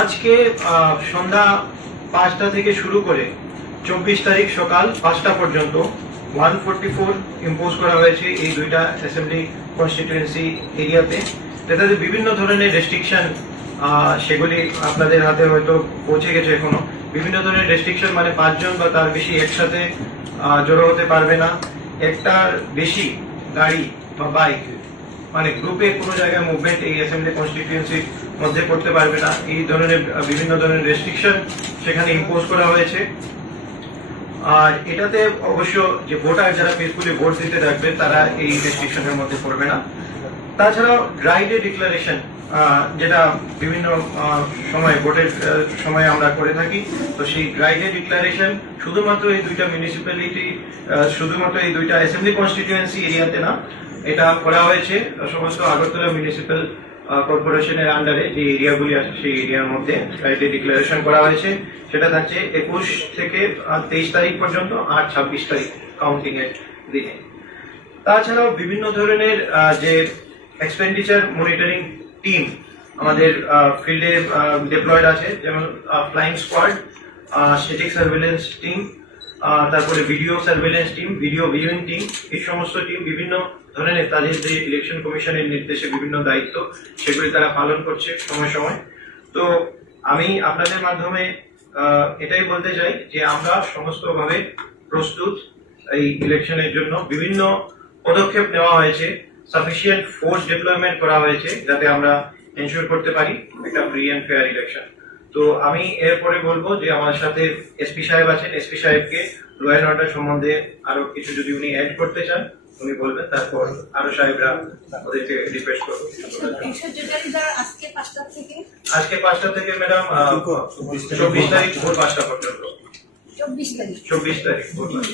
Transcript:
আজকে সন্ধ্যা 5টা থেকে শুরু করে 24 তারিখ সকাল 5টা পর্যন্ত 144 ইম্পোজ করা হয়েছে এই দুইটা অ্যাসেম্বলি কনস্টিটিউয়েন্সি এরিয়াতে। এটাতে বিভিন্ন ধরনের রেস্ট্রিকশন, সেগুলি আপনাদের হাতে হয়তো পৌঁছে গেছে এখনো। বিভিন্ন ধরনের রেস্ট্রিকশন মানে 5 জন বা তার বেশি একসাথে জড়ো হতে পারবে না, একটার বেশি গাড়ি বা বাইক মানে গ্রুপে কোনো জায়গায় মুভমেন্ট এই অ্যাসেম্বলি কনস্টিটিউয়েন্সির মধ্যে করতে পারবে না। এই ধরনের বিভিন্ন ধরনের রেস্ট্রিকশন সেখানে ইম্পোজ করা হয়েছে। আর এটাতে অবশ্য যে ভোটার যারা পিসফুলি ভোট দিতে থাকবে তারা এই রেস্ট্রিকশনের মধ্যে পড়বে না। তাছাড়াও ড্রাই ডে ডিক্লারেশন, যেটা বিভিন্ন সময় ভোটের সময় আমরা করে থাকি, তো সেই ড্রাই ডে ডিক্লারেশন শুধুমাত্র এই দুইটা মিউনিসিপ্যালিটি, শুধুমাত্র এই দুইটা অ্যাসেম্বলি কনস্টিটিউয়েন্সি এরিয়াতে না, এটা করা হয়েছে সমস্ত আগরতলা মিউনিসিপ্যাল কর্পোরেশনের আন্ডারে যে এরিয়াগুলি আছে সেই এরিয়ার মধ্যে ড্রাই ডে ডিক্লারেশন করা হয়েছে। সেটা থাকছে 21 থেকে 23 তারিখ পর্যন্ত আর 26 তারিখ কাউন্টিং এর দিনে। তাছাড়াও বিভিন্ন ধরনের যে এক্সপেন্ডিচার মনিটরিং টিম আমাদের ফিল্ডে ডিপ্লয়েড আছে, যেমন flying squad, static surveillance team, তারপরে video surveillance team, video viewing team, এই সমস্ত টিম বিভিন্ন ধরনের তাদের যে ইলেকশন কমিশনের নির্দেশে বিভিন্ন দায়িত্ব সেগুলি তারা পালন করছে সময় সময়। তো আমি আপনাদের মাধ্যমে এটাই বলতে চাই যে আমরা সমস্তভাবে প্রস্তুত এই ইলেকশনের জন্য। বিভিন্ন পদক্ষেপ নেওয়া হয়েছে, সাফিসিয়েন্ট ফোর্স ডিপ্লয়মেন্ট করা হয়েছে যাতে আমরা এনশিওর করতে পারি একটা ফ্রি অ্যান্ড ফেয়ার ইলেকশন। তো আমি এরপরে বলবো যে আমার সাথে এসপি সাহেব আছেন, এসপি সাহেবকে ল অ্যান্ড অর্ডার সম্বন্ধে আরো কিছু যদি উনি অ্যাড করতে চান উনি বলবেন, তারপর আরো সাহেবরা ওদেরকে রিকোয়েস্ট করবো। আজকে 5টা থেকে ম্যাডাম 24 তারিখ ভোর 5টা পর্যন্ত। 24 তারিখ ভোর 5টা।